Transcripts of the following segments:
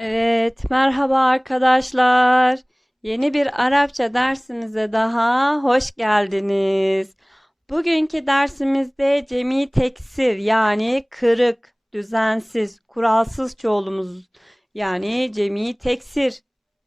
Evet, merhaba arkadaşlar. Yeni bir Arapça dersimize daha hoş geldiniz. Bugünkü dersimizde cemi teksir yani kırık, düzensiz, kuralsız çoğulumuz yani cemi teksir,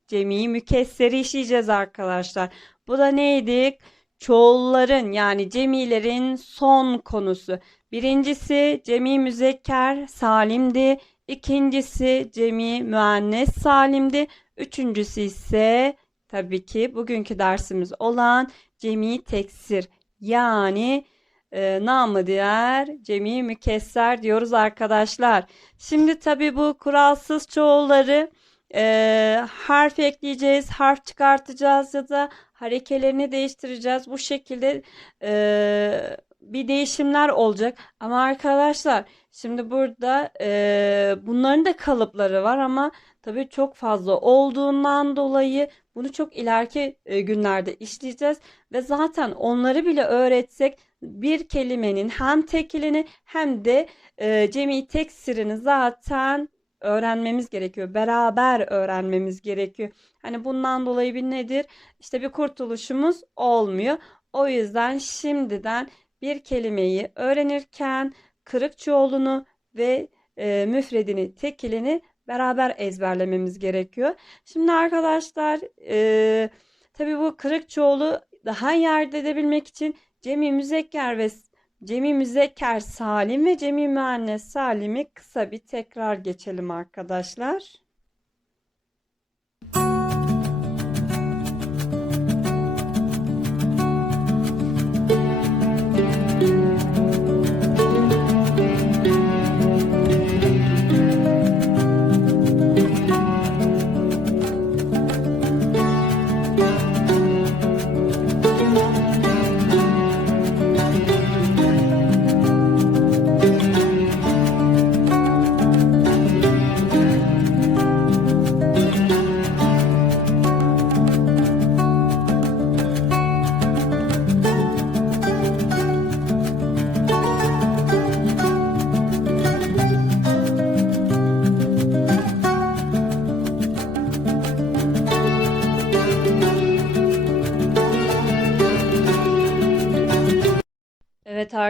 cemi mükesseri işleyeceğiz arkadaşlar. Bu da neydi? Çoğulların yani cemilerin son konusu. Birincisi cemi müzekker salimdi. İkincisi cemi müennes salimdi. Üçüncüsü ise tabii ki bugünkü dersimiz olan cemi teksir yani e, namı diğer cemi mükesser diyoruz arkadaşlar. Şimdi tabii bu kuralsız çoğulları e, harf ekleyeceğiz, harf çıkartacağız ya da harekelerini değiştireceğiz. Bu şekilde e, bir değişimler olacak. Ama arkadaşlar Şimdi burada eee, bunların da kalıpları var ama tabii çok fazla olduğundan dolayı bunu çok ileriki e, günlerde işleyeceğiz ve zaten onları bile öğretsek bir kelimenin hem tekilini hem de e, cemi teksirini zaten öğrenmemiz gerekiyor. Beraber öğrenmemiz gerekiyor. Hani bundan dolayı bir nedir? İşte bir kurtuluşumuz olmuyor. O yüzden şimdiden bir kelimeyi öğrenirken kırık çoğulunu ve e, müfredini, tekilini beraber ezberlememiz gerekiyor. Şimdi arkadaşlar e, tabii bu kırık çoğulu daha iyi elde edebilmek için cemi müzekker ve cemi müzekker salim ve cemi müennes salimi kısa bir tekrar geçelim arkadaşlar. Evet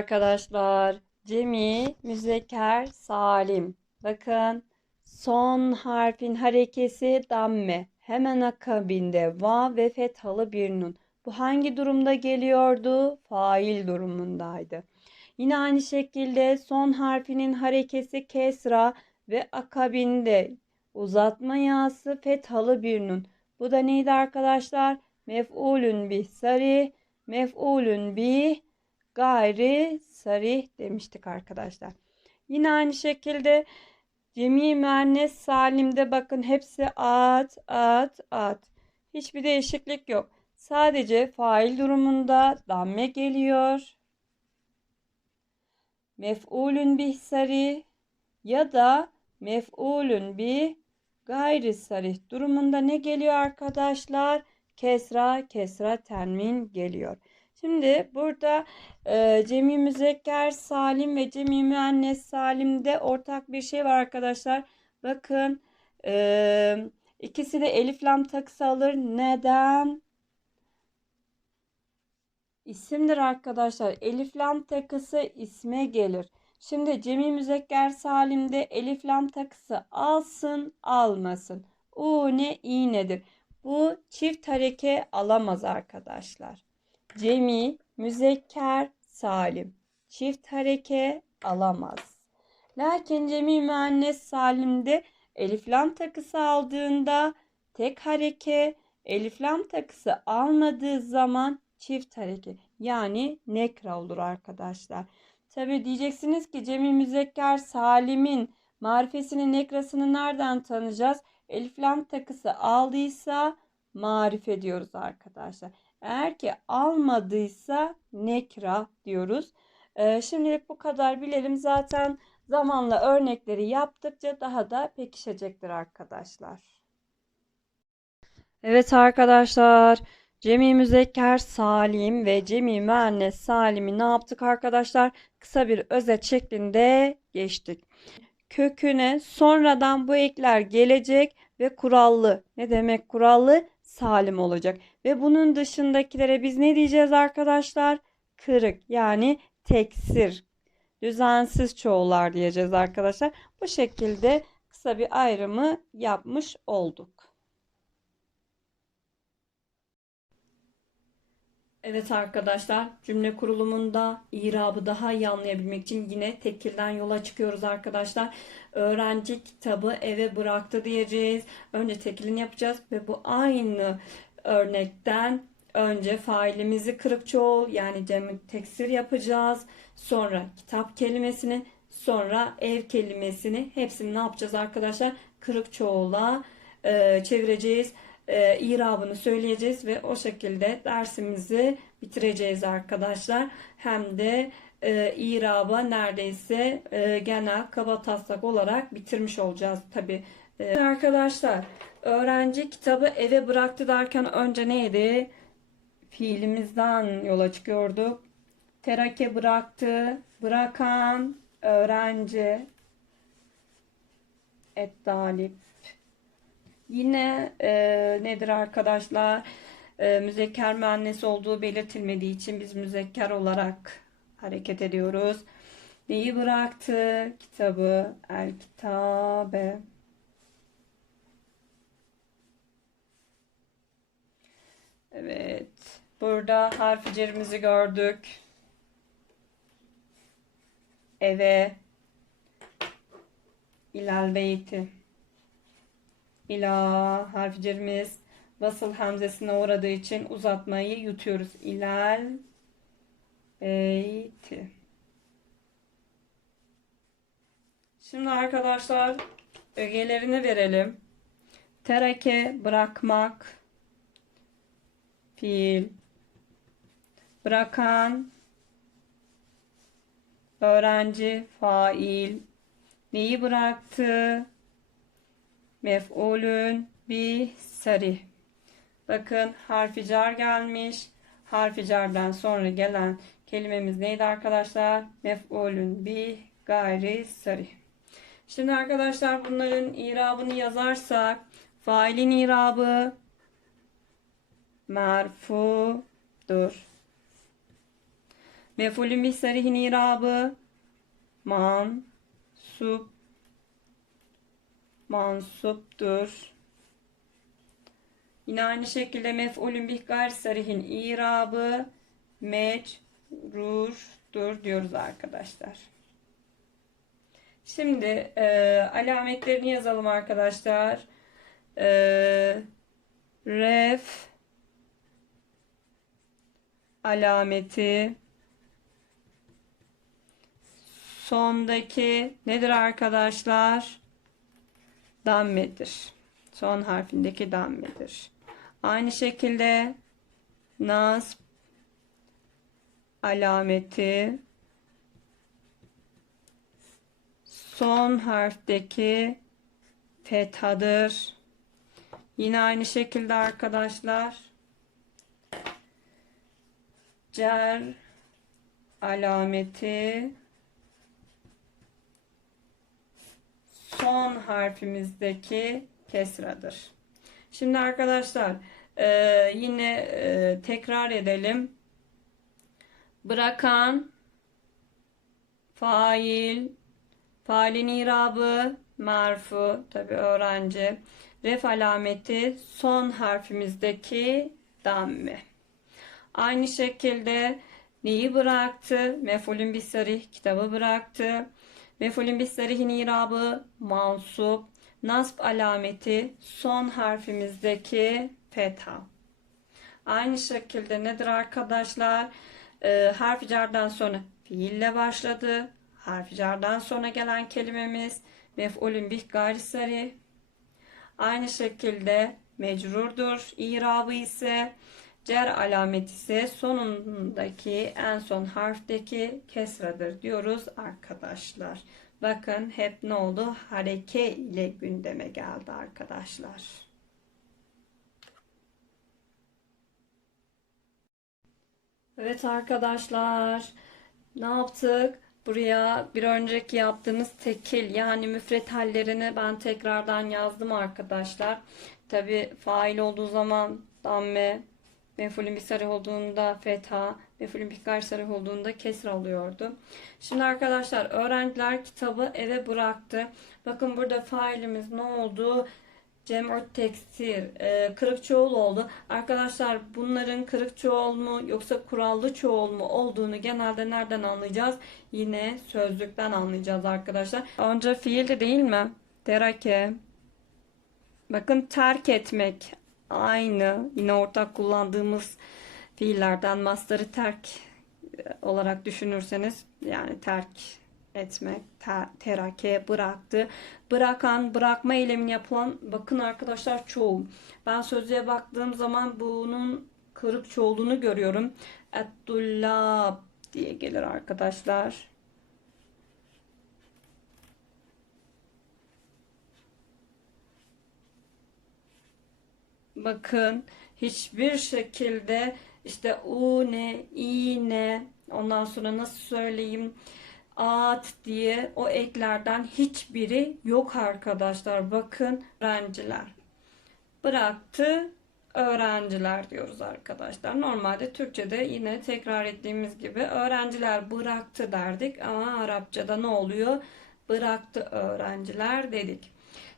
arkadaşlar, cemi, müzekker, salim. Bakın son harfin harekesi damme. Hemen akabinde va ve fethalı bir nun. Bu hangi durumda geliyordu? Fail durumundaydı. Yine aynı şekilde son harfinin harekesi kesra ve akabinde uzatma yası fethalı bir nun. Bu da neydi arkadaşlar? Mef'ulün bih sarih, mef'ulün bih gayri sarih demiştik arkadaşlar. Yine aynı şekilde cemi müennes salimde bakın hepsi at at at. Hiçbir değişiklik yok. Sadece fail durumunda damme geliyor. Mef'ulün bih sarih ya da mef'ulün bih gayri sarih durumunda ne geliyor arkadaşlar? Kesra kesra tenvin geliyor. Şimdi burada e, cemi müzekker salim ve cemi müennes salimde ortak bir şey var arkadaşlar. Bakın e, ikisi de elif lam takısı alır. Neden? İsimdir arkadaşlar. Elif lam takısı isme gelir. Şimdi cemi müzekker salimde elif lam takısı alsın almasın. U ne i nedir? Bu çift hareke alamaz arkadaşlar. Cemi, müzekker, salim. Çift hareke alamaz. Lakin cemi müennes salimde elif lam takısı aldığında tek hareke, elif lam takısı almadığı zaman çift hareke yani nekra olur arkadaşlar. Tabi diyeceksiniz ki cemi müzekker salimin marifesini nekrasını nereden tanıyacağız? Elif takısı aldıysa marife diyoruz arkadaşlar. Eğer ki almadıysa nekra diyoruz. Ee, şimdilik bu kadar bilelim. Zaten zamanla örnekleri yaptıkça daha da pekişecektir arkadaşlar. Evet arkadaşlar. Cemi müzekker salim ve cemi müennes salimi ne yaptık arkadaşlar? Kısa bir özet şeklinde geçtik. köküne sonradan bu ekler gelecek ve kurallı. Ne demek kurallı? Salim olacak. Ve bunun dışındakilere biz ne diyeceğiz arkadaşlar? Kırık yani teksir. Düzensiz çoğullar diyeceğiz arkadaşlar. Bu şekilde kısa bir ayrımı yapmış olduk. Evet arkadaşlar cümle kurulumunda irabı daha iyi anlayabilmek için yine tekilden yola çıkıyoruz arkadaşlar. Öğrenci kitabı eve bıraktı diyeceğiz. Önce tekilini yapacağız ve bu aynı örnekten önce failimizi kırık çoğul yani cem teksir yapacağız. Sonra kitap kelimesini sonra ev kelimesini hepsini ne yapacağız arkadaşlar? Kırık çoğula e, çevireceğiz e, irabını söyleyeceğiz ve o şekilde dersimizi bitireceğiz arkadaşlar. Hem de e, iraba neredeyse e, genel kaba taslak olarak bitirmiş olacağız tabi. E, arkadaşlar öğrenci kitabı eve bıraktı derken önce neydi? Fiilimizden yola çıkıyorduk. Terake bıraktı, bırakan, öğrenci, et dalip, Yine e, nedir arkadaşlar? E, müzekker müennes olduğu belirtilmediği için biz müzekker olarak hareket ediyoruz. Neyi bıraktı? Kitabı. El kitabe. Evet. Burada harfi cerimizi gördük. Eve. İlal beyti ila harfi cerimiz vasıl hamzesine uğradığı için uzatmayı yutuyoruz. İlal beyti. Şimdi arkadaşlar ögelerini verelim. Tereke bırakmak fiil bırakan öğrenci fail neyi bıraktı mef'ulün bi sarih. Bakın harfi car gelmiş. Harfi cardan sonra gelen kelimemiz neydi arkadaşlar? Mef'ulün bi gayri sarih. Şimdi arkadaşlar bunların irabını yazarsak failin irabı merfudur. Mef'ulün bi sarihin irabı mansub mansuptur. Yine aynı şekilde mef'ulün bih gayri sarihin irabı mecrurdur diyoruz arkadaşlar. Şimdi e, alametlerini yazalım arkadaşlar. E, ref alameti sondaki nedir arkadaşlar? Dammedir. Son harfindeki dammedir. Aynı şekilde nasb alameti son harfteki fethadır. Yine aynı şekilde arkadaşlar cer alameti son harfimizdeki kesradır. Şimdi arkadaşlar e, yine e, tekrar edelim. Bırakan fail failin irabı marfu tabi öğrenci ref alameti son harfimizdeki damme. Aynı şekilde neyi bıraktı? Mefulün bir sarih kitabı bıraktı. Mefulün sarihin irabı mansup. Nasb alameti son harfimizdeki fetha. Aynı şekilde nedir arkadaşlar? Ee, harf cardan sonra fiille başladı. Harf cardan sonra gelen kelimemiz mef'ulün bih gayri. Aynı şekilde mecrurdur. İrabı ise cer alameti ise sonundaki en son harfteki kesradır diyoruz arkadaşlar. Bakın hep ne oldu? Hareke ile gündeme geldi arkadaşlar. Evet arkadaşlar ne yaptık? Buraya bir önceki yaptığımız tekil yani müfret hallerini ben tekrardan yazdım arkadaşlar. Tabi fail olduğu zaman damme, mefulün bir sarı olduğunda fetha, mefulün bir gayri sarı olduğunda kesr oluyordu. Şimdi arkadaşlar öğrenciler kitabı eve bıraktı. Bakın burada failimiz ne oldu? Cem'ü teksir, e, kırık çoğul oldu. Arkadaşlar bunların kırık çoğul mu yoksa kurallı çoğul mu olduğunu genelde nereden anlayacağız? Yine sözlükten anlayacağız arkadaşlar. Önce fiildi değil mi? Terake. Bakın terk etmek aynı. Yine ortak kullandığımız fiillerden mastarı terk olarak düşünürseniz yani terk etmek, ter, terake, bıraktı. Bırakan, bırakma eylemini yapılan bakın arkadaşlar çoğul. Ben sözlüğe baktığım zaman bunun kırık çoğulunu görüyorum. Ettullab diye gelir arkadaşlar. Bakın hiçbir şekilde işte u ne, i ne, ondan sonra nasıl söyleyeyim, at diye o eklerden hiçbiri yok arkadaşlar. Bakın öğrenciler. Bıraktı öğrenciler diyoruz arkadaşlar. Normalde Türkçe'de yine tekrar ettiğimiz gibi öğrenciler bıraktı derdik ama Arapçada ne oluyor? Bıraktı öğrenciler dedik.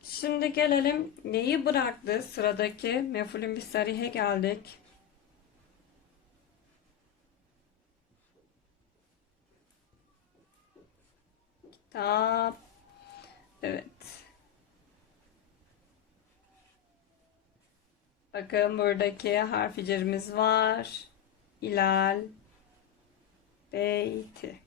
Şimdi gelelim neyi bıraktı? Sıradaki mefulün bir sarihe geldik. Kitap. Evet. Bakın buradaki harficerimiz var. İlal. Beyti.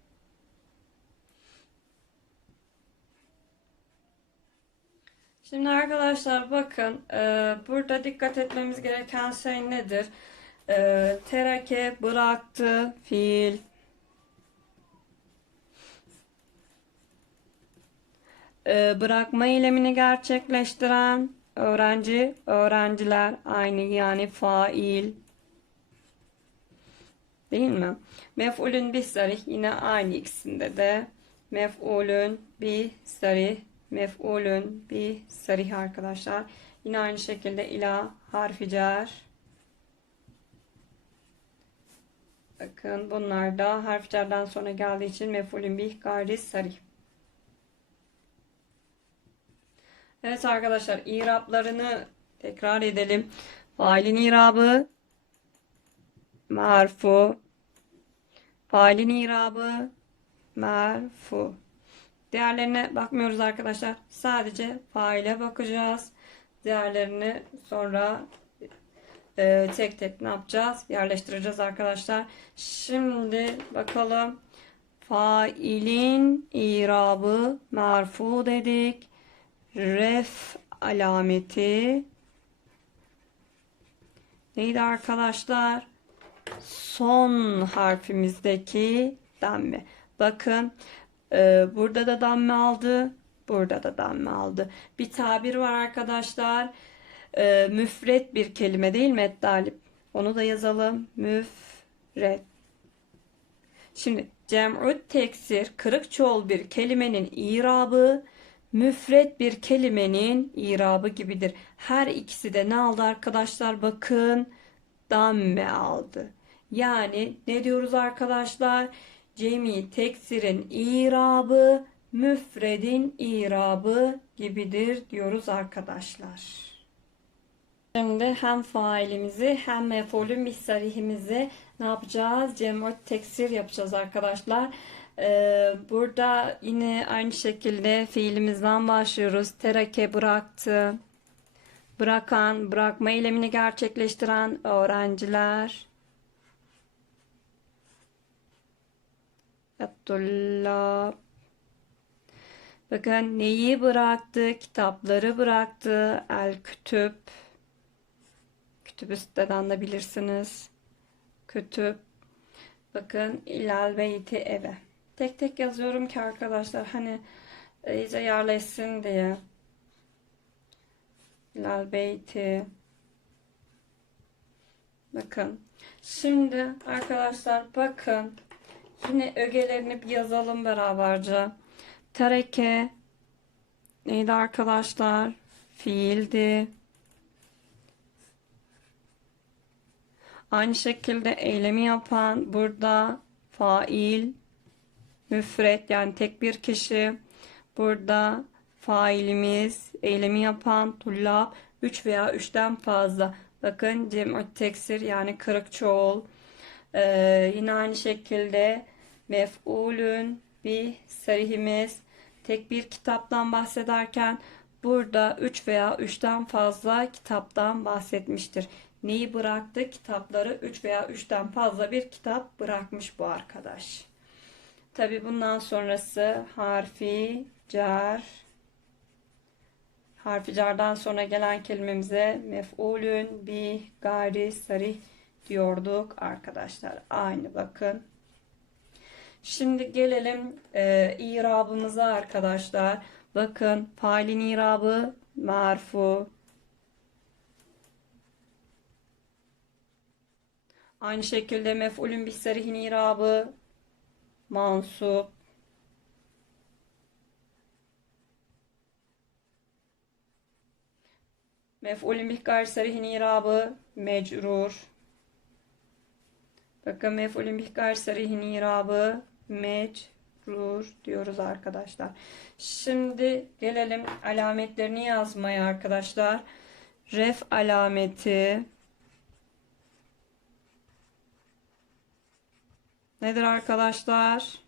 Şimdi arkadaşlar bakın e, burada dikkat etmemiz gereken şey nedir? E, terake bıraktı fiil. E, bırakma eylemini gerçekleştiren öğrenci, öğrenciler aynı yani fail. Değil mi? Mef'ulün bir sarih yine aynı ikisinde de. Mef'ulün bir sarih mef'ulün bir sarih arkadaşlar. Yine aynı şekilde ila harfi cer. Bakın bunlar da harf cerden sonra geldiği için mef'ulün bir gayri sarih. Evet arkadaşlar iraplarını tekrar edelim. Failin irabı marfu. Failin irabı merfu. Diğerlerine bakmıyoruz arkadaşlar. Sadece faile bakacağız. Diğerlerini sonra e, tek tek ne yapacağız? Yerleştireceğiz arkadaşlar. Şimdi bakalım. Failin irabı merfu dedik. Ref alameti neydi arkadaşlar? Son harfimizdeki damme. Bakın ee, burada da damme aldı. Burada da damme aldı. Bir tabir var arkadaşlar. Ee, müfret bir kelime değil mi Ettalip? Onu da yazalım. Müfret. Şimdi cem'ut teksir kırık çoğul bir kelimenin irabı müfret bir kelimenin irabı gibidir. Her ikisi de ne aldı arkadaşlar? Bakın damme aldı. Yani ne diyoruz arkadaşlar? Cemi teksirin irabı müfredin irabı gibidir diyoruz arkadaşlar. Şimdi hem failimizi hem mef'ulün misarihimizi ne yapacağız? Cem'i teksir yapacağız arkadaşlar. Ee, burada yine aynı şekilde fiilimizden başlıyoruz. Tereke bıraktı. Bırakan, bırakma eylemini gerçekleştiren öğrenciler. Abdullah. Bakın neyi bıraktı? Kitapları bıraktı. El kütüp. Kütübü siteden de bilirsiniz. Kütüp. Bakın ilal beyti eve. Tek tek yazıyorum ki arkadaşlar hani iyice yerleşsin diye. İlal beyti. Bakın. Şimdi arkadaşlar bakın Yine ögelerini bir yazalım beraberce. Tereke neydi arkadaşlar? Fiildi. Aynı şekilde eylemi yapan burada fail, müfret yani tek bir kişi. Burada failimiz, eylemi yapan tullab 3 veya 3'ten fazla. Bakın cem'ü teksir yani kırık çoğul. Ee, yine aynı şekilde mef'ulün bir sarihimiz tek bir kitaptan bahsederken burada 3 veya 3'ten fazla kitaptan bahsetmiştir. Neyi bıraktı? Kitapları 3 veya 3'ten fazla bir kitap bırakmış bu arkadaş. Tabi bundan sonrası harfi car. Harfi cardan sonra gelen kelimemize mef'ulün bi gayri sarih diyorduk arkadaşlar. Aynı bakın. Şimdi gelelim e, irabımıza arkadaşlar. Bakın failin irabı marfu. Aynı şekilde mef'ulün bihsarihin irabı mansup. Mef'ulün bih gayri sarihin irabı mecrur. Bakın mef'ulün bih gayri sarihin irabı mecrur diyoruz arkadaşlar. Şimdi gelelim alametlerini yazmaya arkadaşlar. Ref alameti nedir arkadaşlar?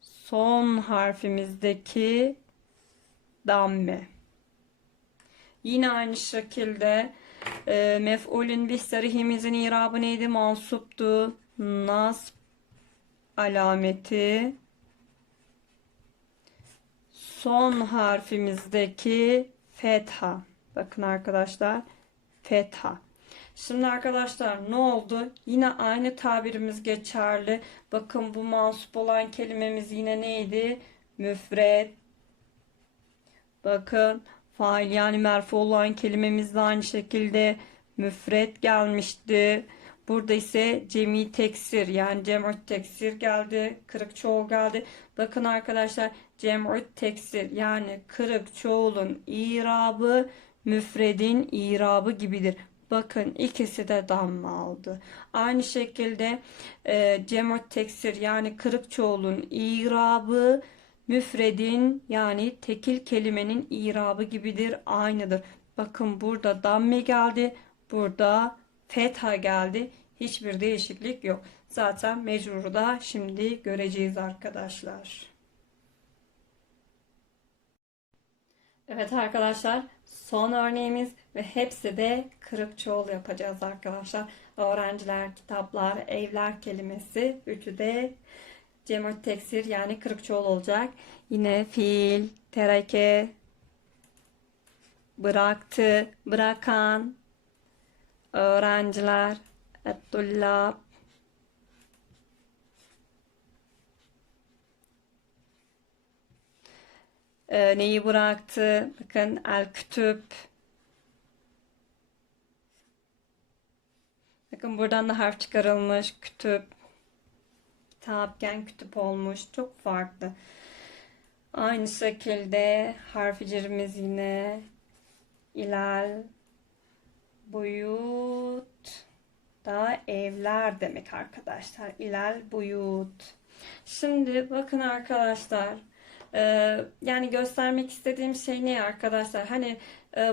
Son harfimizdeki damme. Yine aynı şekilde e, mef'ulün bih irabı neydi? Mansuptu. Nasb alameti. Son harfimizdeki fetha. Bakın arkadaşlar fetha. Şimdi arkadaşlar ne oldu? Yine aynı tabirimiz geçerli. Bakın bu mansup olan kelimemiz yine neydi? Müfret. Bakın fail yani merfu olan kelimemiz de aynı şekilde müfret gelmişti. Burada ise cemi teksir yani cem'ü teksir geldi. Kırık çoğul geldi. Bakın arkadaşlar cem'ü teksir yani kırık çoğulun irabı müfredin irabı gibidir. Bakın ikisi de damla aldı. Aynı şekilde e, cem'ü teksir yani kırık çoğulun irabı müfredin yani tekil kelimenin irabı gibidir, aynıdır. Bakın burada damme geldi, burada fetha geldi. Hiçbir değişiklik yok. Zaten mecruru da şimdi göreceğiz arkadaşlar. Evet arkadaşlar son örneğimiz ve hepsi de kırık çoğul yapacağız arkadaşlar. Öğrenciler, kitaplar, evler kelimesi üçü de cem'ü teksir yani kırık çoğul olacak. Yine fiil, tereke, bıraktı, bırakan, öğrenciler, ettullab, e, neyi bıraktı? Bakın el kütüp. Bakın buradan da harf çıkarılmış. Kütüp. Kitapken kütüp olmuş. Çok farklı. Aynı şekilde harficirimiz yine ilal buyut da evler demek arkadaşlar. İlal buyut. Şimdi bakın arkadaşlar yani göstermek istediğim şey ne arkadaşlar? Hani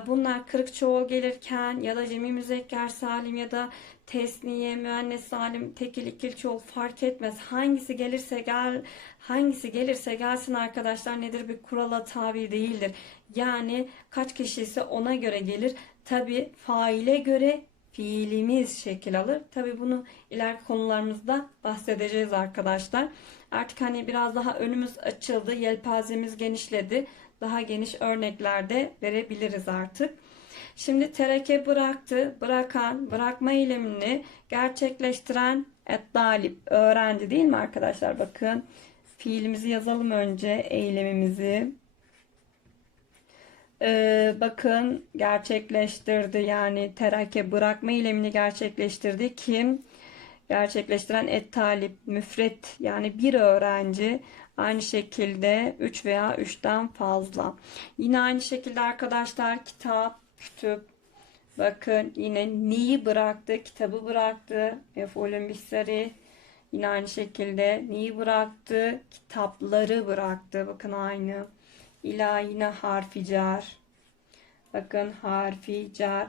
bunlar kırık çoğul gelirken ya da cemi müzekker salim ya da tesniye, müennes salim, tekil, ikil çoğul fark etmez. Hangisi gelirse gel, hangisi gelirse gelsin arkadaşlar nedir bir kurala tabi değildir. Yani kaç kişi ise ona göre gelir. Tabi faile göre fiilimiz şekil alır. Tabi bunu ileriki konularımızda bahsedeceğiz arkadaşlar. Artık hani biraz daha önümüz açıldı. Yelpazemiz genişledi. Daha geniş örneklerde verebiliriz artık. Şimdi tereke bıraktı, bırakan, bırakma eylemini gerçekleştiren et dalip öğrendi değil mi arkadaşlar? Bakın fiilimizi yazalım önce eylemimizi. Ee, bakın gerçekleştirdi yani terake bırakma eylemini gerçekleştirdi. Kim? Gerçekleştiren et talip, müfret yani bir öğrenci aynı şekilde 3 veya 3'ten fazla. Yine aynı şekilde arkadaşlar kitap, kütüp, bakın yine neyi bıraktı, kitabı bıraktı, mef'ulün bisari. Yine aynı şekilde neyi bıraktı, kitapları bıraktı. Bakın aynı. İla yine harfi car. Bakın harfi car.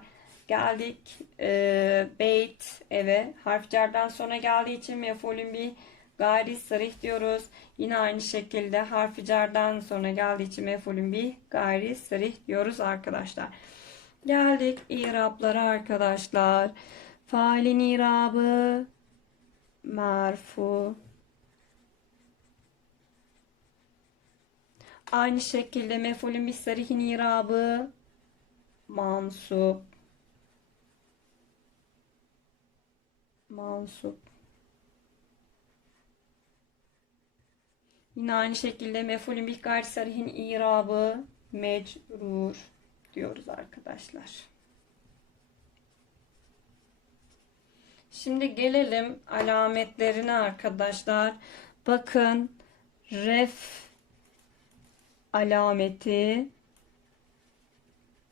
Geldik e, beyt eve. Harf cardan sonra geldiği için mefulün bir gayri sarih diyoruz. Yine aynı şekilde harfi cardan sonra geldiği için mefulün bir gayri sarih diyoruz arkadaşlar. Geldik iraplara arkadaşlar. Failin irabı marfu. Aynı şekilde mefulün bir sarihin irabı mansup. Mansup. Yine aynı şekilde mefulün bir gayri sarihin irabı mecrur diyoruz arkadaşlar. Şimdi gelelim alametlerine arkadaşlar. Bakın ref alameti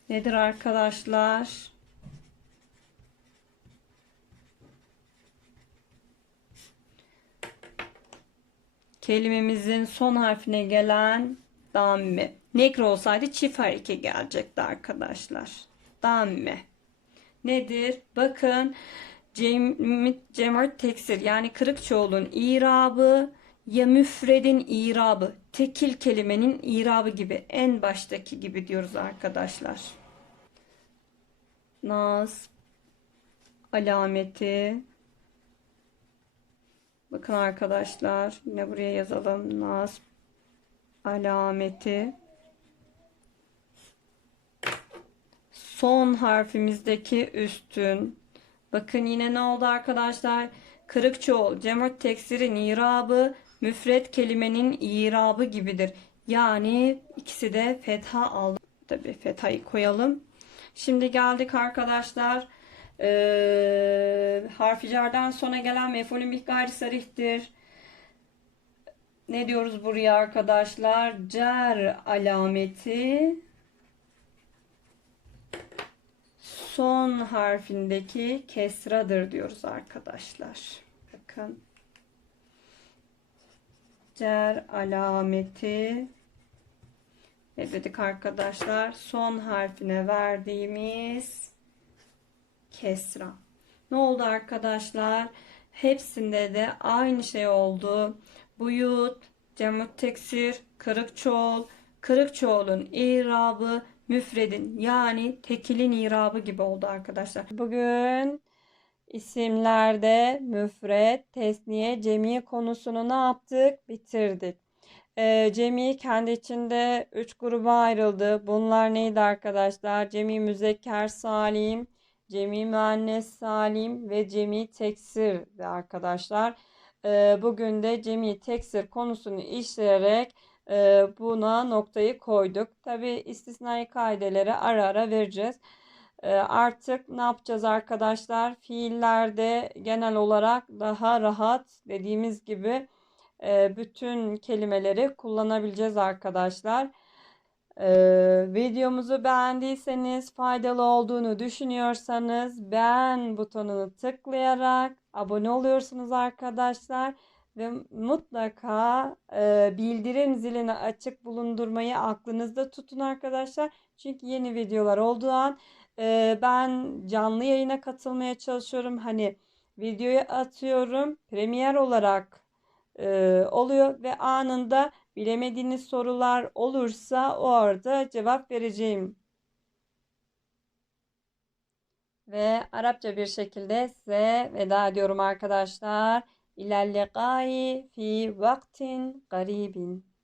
nedir arkadaşlar? Kelimemizin son harfine gelen damme. Nekro olsaydı çift hareke gelecekti arkadaşlar. Damme. Nedir? Bakın cem, cemert teksir yani kırık çoğulun irabı ya müfredin irabı, tekil kelimenin irabı gibi en baştaki gibi diyoruz arkadaşlar. Nas alameti Bakın arkadaşlar yine buraya yazalım. Nas alameti son harfimizdeki üstün. Bakın yine ne oldu arkadaşlar? Kırık çoğul, cemot teksirin irabı, müfret kelimenin irabı gibidir. Yani ikisi de fetha aldı. Tabi fethayı koyalım. Şimdi geldik arkadaşlar. Ee, harfi cardan sonra gelen mefulün bir gayri sarihtir. Ne diyoruz buraya arkadaşlar? Cer alameti son harfindeki kesradır diyoruz arkadaşlar. Bakın. Cer alameti ne dedik arkadaşlar? Son harfine verdiğimiz kesra. Ne oldu arkadaşlar? Hepsinde de aynı şey oldu. Buyut, cemut teksir, kırık çoğul, irabı, müfredin yani tekilin irabı gibi oldu arkadaşlar. Bugün isimlerde müfred, tesniye, cemiye konusunu ne yaptık? Bitirdik. E, cemi kendi içinde 3 gruba ayrıldı. Bunlar neydi arkadaşlar? Cemi müzekker salim, cemi müennes salim ve cemi teksirdi arkadaşlar. E, bugün de cemi teksir konusunu işleyerek e, buna noktayı koyduk. Tabi istisnai kaideleri ara ara vereceğiz. E, artık ne yapacağız arkadaşlar? Fiillerde genel olarak daha rahat dediğimiz gibi e, bütün kelimeleri kullanabileceğiz arkadaşlar. Ee, videomuzu beğendiyseniz, faydalı olduğunu düşünüyorsanız beğen butonunu tıklayarak abone oluyorsunuz arkadaşlar. Ve mutlaka e, bildirim zilini açık bulundurmayı aklınızda tutun arkadaşlar. Çünkü yeni videolar olduğu an e, ben canlı yayına katılmaya çalışıyorum. Hani videoyu atıyorum. Premier olarak e, oluyor ve anında bilemediğiniz sorular olursa orada cevap vereceğim. Ve Arapça bir şekilde size veda ediyorum arkadaşlar. İlerlegai fi vaktin garibin.